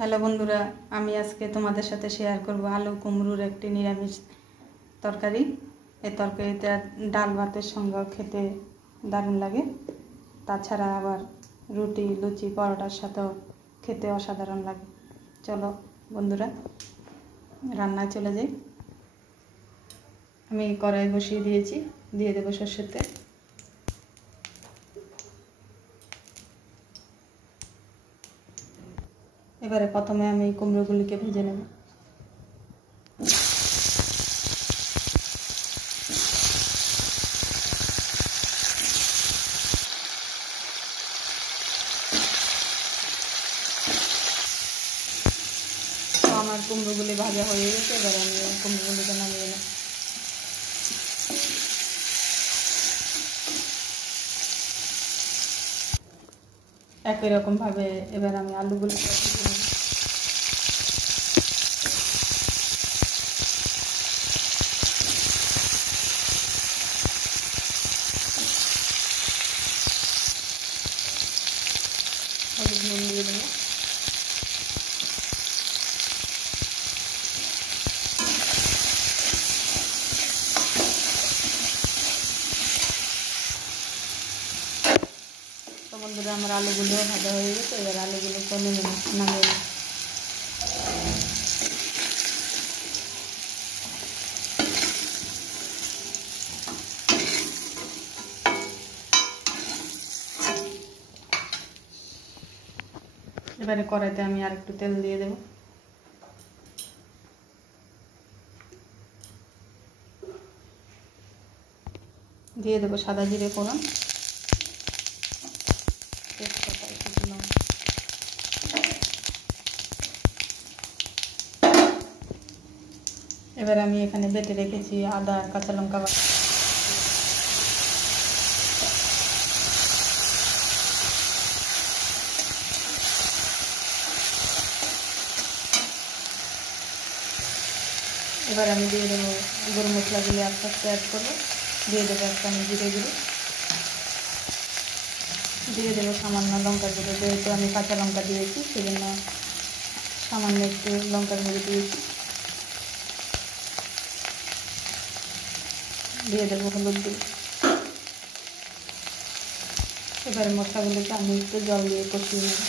Hello বন্ধুরা, আমি আজকে তোমাদের সাথে শেয়ার করব আলু কুমড়োর একটি নিরামিষ তরকারি। এই তরকারিটা ডাল ভাতের সঙ্গে খেতে দারুণ লাগে, তাছাড়া আবার রুটি লুচি পরোটার সাথেও খেতে অসাধারণ লাগে। চলো বন্ধুরা রান্নায় চলে যাই। আমি কড়াই বসিয়ে দিয়েছি, দিয়ে দেবো সরষের তেল। এবারে প্রথমে আমি কুমড়োগুলিকে ভেজে নেব। তো আমার কুমড়োগুলি ভাজা হয়ে গেছে, এবারে আমি কুমড়োগুলিকে নামিয়ে নেব। একই রকমভাবে এবার আমি আলুগুলি ভেজে নেব। হলুদ নুন দিয়ে দেবো। তো বন্ধুরা আমার আলুগুলো ভাজা হয়ে গেছে, এবার আলুগুলো নামিয়ে নেব। এবারে কড়াইতে আমি আর একটু তেল দিয়ে দেব। দিয়ে দেবো সাদা জিরে ফোড়ন, তেজপাতা একটু দিলাম। এবার আমি এখানে বেটে রেখেছি আদা আর কাঁচা লঙ্কা বাটা। এবার আমি দিয়ে দেবো গরম মশলাগুলি আস্তে আস্তে অ্যাড করবো। দিয়ে দেবো একটা আমি জিরে গুঁড়ো, দিয়ে দেবো সামান্য লঙ্কার গুঁড়ো। যেহেতু আমি কাঁচা লঙ্কা দিয়েছি সেজন্য সামান্য একটু লঙ্কার গুঁড়ো দিয়েছি। দিয়ে দেবো হলুদ গুঁড়ো। এবারে মশলাগুলোকে আমি একটু জল দিয়ে কষিয়ে নেব।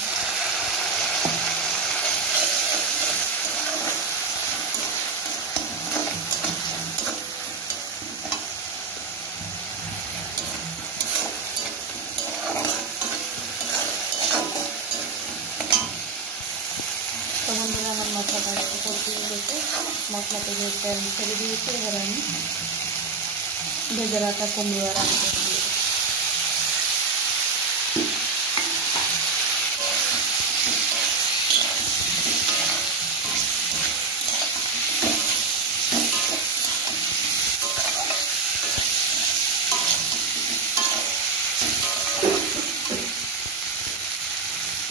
তো বন্ধুরা আমার মশলাটা একটু কষিয়ে গেছে, মশলা থেকে তেল ছেড়ে দিয়েছি। এবার আমি ভেজে রাখা কুমড়ো আর আলু দিয়ে দেবো।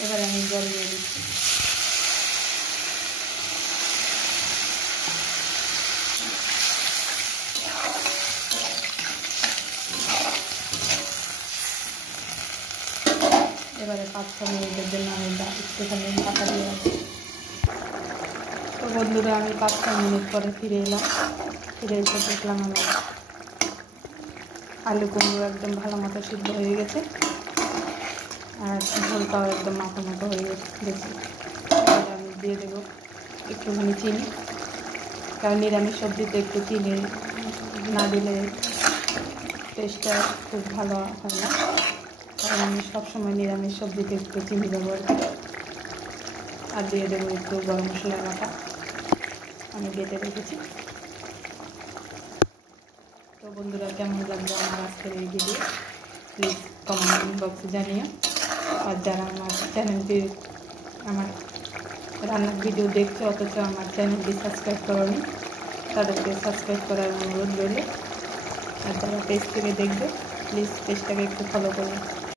এবার আমি জল দিয়ে দিচ্ছি। এবারে 5-6 মিনিটের জন্য আমি একটুখানি ঢাকা দিয়ে রাখি। তো বন্ধুরা আমি 5-6 মিনিট পরে ফিরে এলাম। ফিরে এসে দেখলাম আমার আলু কুমড়ো একদম ভালো মতো সিদ্ধ হয়ে গেছে, আর ঝোলটাও একদম মাখো মতো হয়ে গেছে। এবার আমি দিয়ে দেবো একটুখানি চিনি, কারণ নিরামিষ সবজিতে একটু চিনি না দিলে টেস্টটা খুব ভালো হয় না। কারণ আমি সবসময় নিরামিষ সবজিতে একটু চিনি ব্যবহার করি। আর দিয়ে দেবো একটু গরম মশলা বাটা আমি বেটে রেখেছি। তো বন্ধুরা কেমন লাগবে আমার আজকের এই ভিডিও প্লিজ কমেন্ট বক্সে জানিও। আর যারা আমার চ্যানেলটি আমার রান্নার ভিডিও দেখছে অথচ আমার চ্যানেলটি সাবস্ক্রাইব করোনি, তাদেরকে সাবস্ক্রাইব করার অনুরোধ রইল। আর যারা পেজ থেকে দেখবে প্লিজ পেজটাকে একটু ফলো করুন।